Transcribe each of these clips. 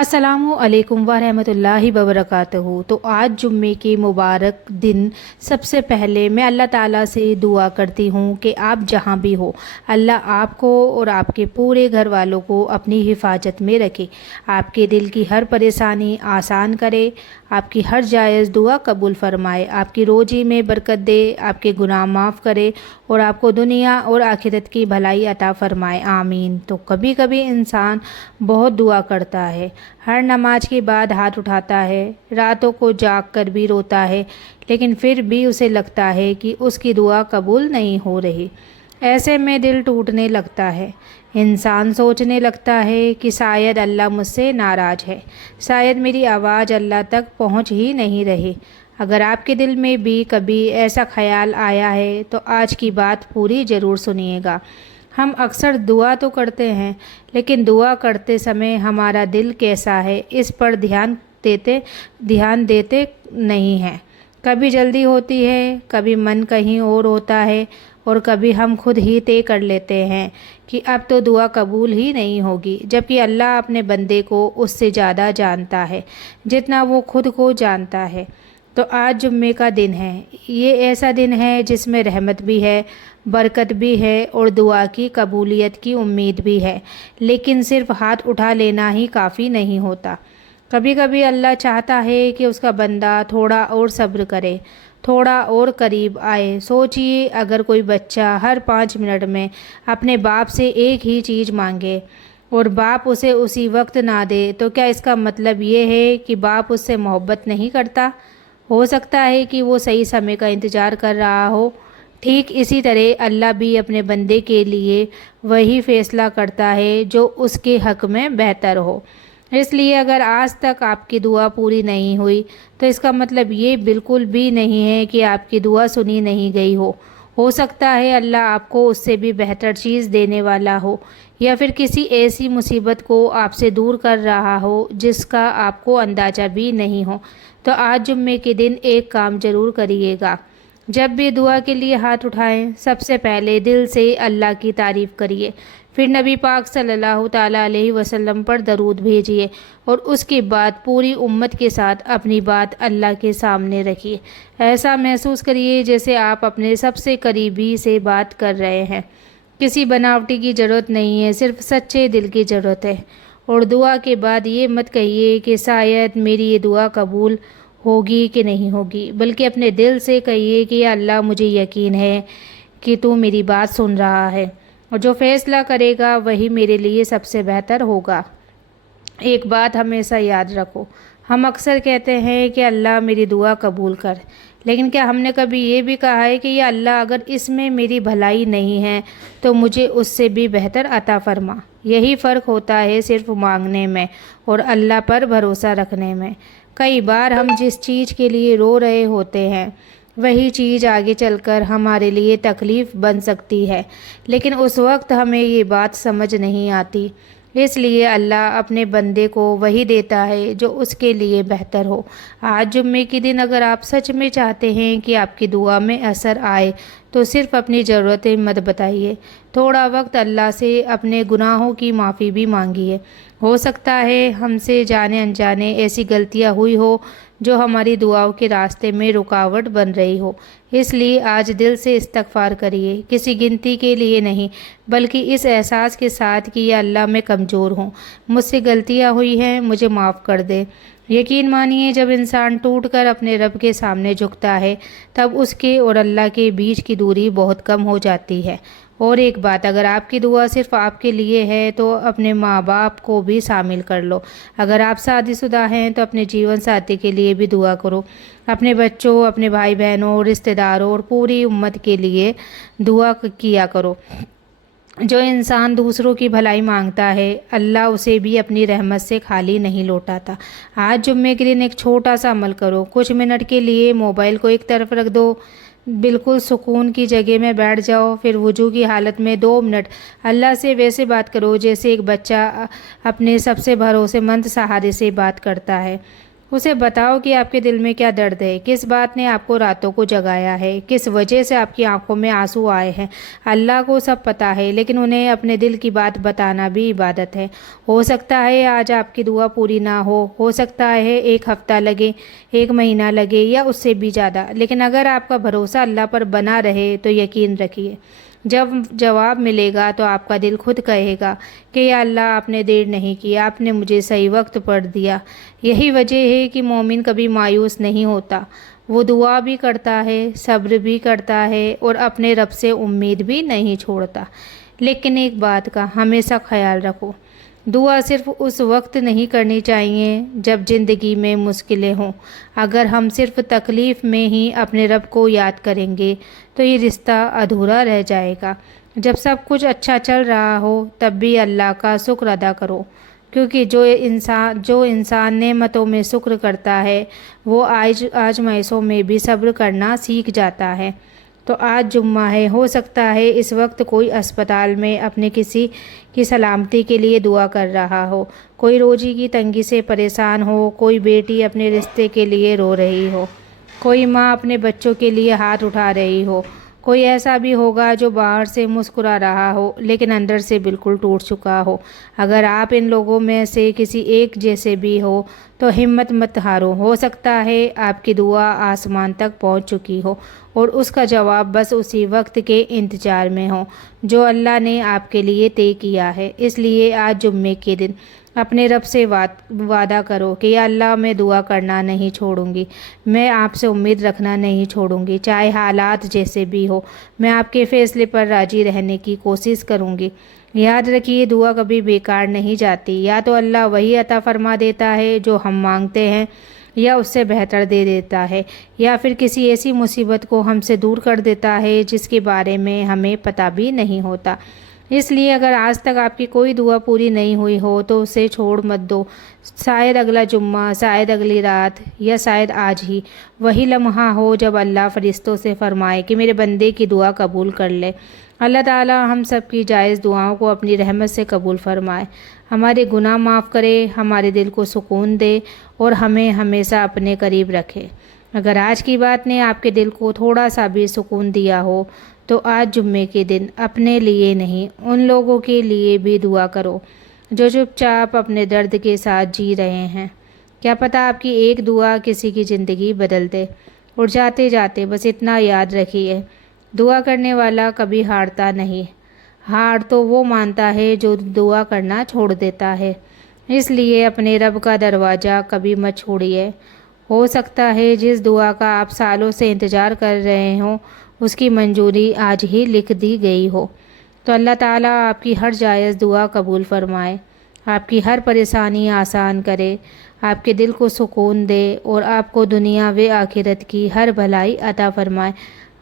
अस्सलामु अलैकुम वरहमतुल्लाहि वबरकातुहू। तो आज जुम्मे के मुबारक दिन सबसे पहले मैं अल्लाह ताला से दुआ करती हूँ कि आप जहाँ भी हो, अल्लाह आपको और आपके पूरे घर वालों को अपनी हिफाजत में रखे, आपके दिल की हर परेशानी आसान करे, आपकी हर जायज़ दुआ कबूल फरमाए, आपकी रोज़ी में बरकत दे, आपके गुनाह माफ़ करे और आपको दुनिया और आखिरत की भलाई अता फरमाए, आमीन। तो कभी कभी इंसान बहुत दुआ करता है, हर नमाज के बाद हाथ उठाता है, रातों को जाग कर भी रोता है, लेकिन फिर भी उसे लगता है कि उसकी दुआ कबूल नहीं हो रही। ऐसे में दिल टूटने लगता है, इंसान सोचने लगता है कि शायद अल्लाह मुझसे नाराज़ है, शायद मेरी आवाज़ अल्लाह तक पहुंच ही नहीं रही। अगर आपके दिल में भी कभी ऐसा ख्याल आया है तो आज की बात पूरी ज़रूर सुनिएगा। हम अक्सर दुआ तो करते हैं, लेकिन दुआ करते समय हमारा दिल कैसा है इस पर ध्यान देते नहीं हैं। कभी जल्दी होती है, कभी मन कहीं और होता है और कभी हम खुद ही तय कर लेते हैं कि अब तो दुआ कबूल ही नहीं होगी, जबकि अल्लाह अपने बंदे को उससे ज़्यादा जानता है जितना वो खुद को जानता है। तो आज जुम्मे का दिन है, ये ऐसा दिन है जिसमें रहमत भी है, बरकत भी है और दुआ की कबूलियत की उम्मीद भी है। लेकिन सिर्फ हाथ उठा लेना ही काफ़ी नहीं होता। कभी कभी अल्लाह चाहता है कि उसका बंदा थोड़ा और सब्र करे, थोड़ा और करीब आए। सोचिए, अगर कोई बच्चा हर 5 मिनट में अपने बाप से एक ही चीज़ मांगे और बाप उसे उसी वक्त ना दे, तो क्या इसका मतलब ये है कि बाप उससे मोहब्बत नहीं करता? हो सकता है कि वो सही समय का इंतज़ार कर रहा हो। ठीक इसी तरह अल्लाह भी अपने बंदे के लिए वही फ़ैसला करता है जो उसके हक़ में बेहतर हो। इसलिए अगर आज तक आपकी दुआ पूरी नहीं हुई तो इसका मतलब ये बिल्कुल भी नहीं है कि आपकी दुआ सुनी नहीं गई हो सकता है अल्लाह आपको उससे भी बेहतर चीज़ देने वाला हो, या फिर किसी ऐसी मुसीबत को आपसे दूर कर रहा हो जिसका आपको अंदाज़ा भी नहीं हो। तो आज जुम्मे के दिन एक काम ज़रूर करिएगा, जब भी दुआ के लिए हाथ उठाएं, सबसे पहले दिल से अल्लाह की तारीफ़ करिए, फिर नबी पाक सल्लल्लाहु ताला अलैहि वसल्लम पर दरूद भेजिए और उसके बाद पूरी उम्मत के साथ अपनी बात अल्लाह के सामने रखिए। ऐसा महसूस करिए जैसे आप अपने सबसे करीबी से बात कर रहे हैं। किसी बनावटी की ज़रूरत नहीं है, सिर्फ सच्चे दिल की ज़रूरत है। और दुआ के बाद ये मत कहिए कि शायद मेरी ये दुआ कबूल होगी कि नहीं होगी, बल्कि अपने दिल से कहिए कि या अल्लाह, मुझे यकीन है कि तू मेरी बात सुन रहा है और जो फ़ैसला करेगा वही मेरे लिए सबसे बेहतर होगा। एक बात हमेशा याद रखो, हम अक्सर कहते हैं कि अल्लाह मेरी दुआ कबूल कर, लेकिन क्या हमने कभी ये भी कहा है कि या अल्लाह, अगर इसमें मेरी भलाई नहीं है तो मुझे उससे भी बेहतर अता फरमा। यही फ़र्क होता है सिर्फ मांगने में और अल्लाह पर भरोसा रखने में। कई बार हम जिस चीज़ के लिए रो रहे होते हैं वही चीज़ आगे चलकर हमारे लिए तकलीफ़ बन सकती है, लेकिन उस वक्त हमें ये बात समझ नहीं आती। इसलिए अल्लाह अपने बंदे को वही देता है जो उसके लिए बेहतर हो। आज जुम्मे के दिन अगर आप सच में चाहते हैं कि आपकी दुआ में असर आए तो सिर्फ़ अपनी ज़रूरतें मत बताइए, थोड़ा वक्त अल्लाह से अपने गुनाहों की माफ़ी भी मांगिए। हो सकता है हमसे जाने अनजाने ऐसी गलतियां हुई हो जो हमारी दुआओं के रास्ते में रुकावट बन रही हो। इसलिए आज दिल से इस्तग़फ़ार करिए, किसी गिनती के लिए नहीं, बल्कि इस एहसास के साथ कि या अल्लाह, मैं कमज़ोर हूँ, मुझसे गलतियाँ हुई हैं, मुझे माफ़ कर दे। यकीन मानिए, जब इंसान टूट कर अपने रब के सामने झुकता है तब उसके और अल्लाह के बीच की दूरी बहुत कम हो जाती है। और एक बात, अगर आपकी दुआ सिर्फ आपके लिए है तो अपने माँ बाप को भी शामिल कर लो। अगर आप शादीशुदा हैं तो अपने जीवन साथी के लिए भी दुआ करो, अपने बच्चों, अपने भाई बहनों, रिश्तेदारों और पूरी उम्मत के लिए दुआ किया करो। जो इंसान दूसरों की भलाई मांगता है, अल्लाह उसे भी अपनी रहमत से खाली नहीं लौटाता। आज जुम्मे के दिन एक छोटा सा अमल करो, कुछ मिनट के लिए मोबाइल को एक तरफ रख दो, बिल्कुल सुकून की जगह में बैठ जाओ, फिर वुजू की हालत में 2 मिनट अल्लाह से वैसे बात करो जैसे एक बच्चा अपने सबसे भरोसेमंद सहारे से बात करता है। اسے بتاؤ کہ آپ کے دل میں کیا درد ہے، کس بات نے آپ کو راتوں کو جگایا ہے، کس وجہ سے آپ کی آنکھوں میں آنسو آئے ہیں۔ اللہ کو سب پتہ ہے، لیکن انہیں اپنے دل کی بات بتانا بھی عبادت ہے۔ ہو سکتا ہے آج آپ کی دعا پوری نہ ہو سکتا ہے 1 ہفتہ لگے، 1 مہینہ لگے یا اس سے بھی زیادہ، لیکن اگر آپ کا بھروسہ اللہ پر بنا رہے تو یقین رکھیے جب جواب ملے گا تو آپ کا دل خود کہے گا کہ یا اللہ آپ نے دیر نہیں کی، آپ نے مجھے صحیح وقت پر دیا۔ یہی وجہ ہے کہ مومن کبھی مایوس نہیں ہوتا، وہ دعا بھی کرتا ہے، صبر بھی کرتا ہے اور اپنے رب سے امید بھی نہیں چھوڑتا۔ لیکن ایک بات کا ہمیشہ خیال رکھو، دعا صرف اس وقت نہیں کرنی چاہیے جب زندگی میں مشکلیں ہوں۔ اگر ہم صرف تکلیف میں ہی اپنے رب کو یاد کریں گے تو یہ رشتہ ادھورا رہ جائے گا۔ جب سب کچھ اچھا چل رہا ہو تب بھی اللہ کا شکر ادا کرو، کیونکہ جو انسان نعمتوں میں شکر کرتا ہے وہ آزمائشوں میں بھی صبر کرنا سیکھ جاتا ہے۔ تو آج جمعہ ہے، ہو سکتا ہے اس وقت کوئی اسپتال میں اپنے کسی کی سلامتی کے لیے دعا کر رہا ہو، کوئی روزی کی تنگی سے پریشان ہو، کوئی بیٹی اپنے رشتے کے لیے رو رہی ہو، کوئی ماں اپنے بچوں کے لیے ہاتھ اٹھا رہی ہو، کوئی ایسا بھی ہوگا جو باہر سے مسکرا رہا ہو لیکن اندر سے بالکل ٹوٹ چکا ہو۔ اگر آپ ان لوگوں میں سے کسی ایک جیسے بھی ہو تو ہمت مت ہارو، ہو سکتا ہے آپ کی دعا آسمان تک پہنچ چکی ہو اور اس کا جواب بس اسی وقت کے انتظار میں ہو جو اللہ نے آپ کے لیے طے کیا ہے۔ اس لیے آج جمعے کے دن اپنے رب سے وعدہ کرو کہ یا اللہ میں دعا کرنا نہیں چھوڑوں گی، میں آپ سے امید رکھنا نہیں چھوڑوں گی، چاہے حالات جیسے بھی ہو، میں آپ کے فیصلے پر راضی رہنے کی کوشش کروں گی۔ یاد رکھیے دعا کبھی بیکار نہیں جاتی، یا تو اللہ وہی عطا فرما دیتا ہے جو ہم مانگتے ہیں یا اس سے بہتر دے دیتا ہے، یا پھر کسی ایسی مصیبت کو ہم سے دور کر دیتا ہے جس کے بارے میں ہمیں پتہ بھی نہیں ہوتا۔ اس لیے اگر آج تک آپ کی کوئی دعا پوری نہیں ہوئی ہو تو اسے چھوڑ مت دو، شاید اگلا جمعہ، شاید اگلی رات، یا شاید آج ہی وہی لمحہ ہو جب اللہ فرشتوں سے فرمائے کہ میرے بندے کی دعا قبول کر لے۔ اللہ تعالی ہم سب کی جائز دعاؤں کو اپنی رحمت سے قبول فرمائے، ہمارے گناہ معاف کرے، ہمارے دل کو سکون دے اور ہمیں ہمیشہ اپنے قریب رکھے۔ اگر آج کی بات نے آپ کے دل کو تھوڑا سا بھی سکون دیا ہو تو آج جمعے کے دن اپنے لیے نہیں، ان لوگوں کے لیے بھی دعا کرو جو چپ چاپ اپنے درد کے ساتھ جی رہے ہیں۔ کیا پتہ آپ کی ایک دعا کسی کی زندگی بدل دے۔ اور جاتے جاتے بس اتنا یاد رکھیے، دعا کرنے والا کبھی ہارتا نہیں، ہار تو وہ مانتا ہے جو دعا کرنا چھوڑ دیتا ہے۔ اس لیے اپنے رب کا دروازہ کبھی مت چھوڑیے۔ ہو سکتا ہے جس دعا کا آپ سالوں سے انتظار کر رہے ہوں اس کی منظوری آج ہی لکھ دی گئی ہو۔ تو اللہ تعالیٰ آپ کی ہر جائز دعا قبول فرمائے، آپ کی ہر پریشانی آسان کرے، آپ کے دل کو سکون دے اور آپ کو دنیا و آخرت کی ہر بھلائی عطا فرمائے۔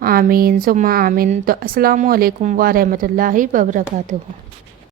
آمین ثم آمین۔ تو السلام علیکم ورحمۃ اللہ وبرکاتہ۔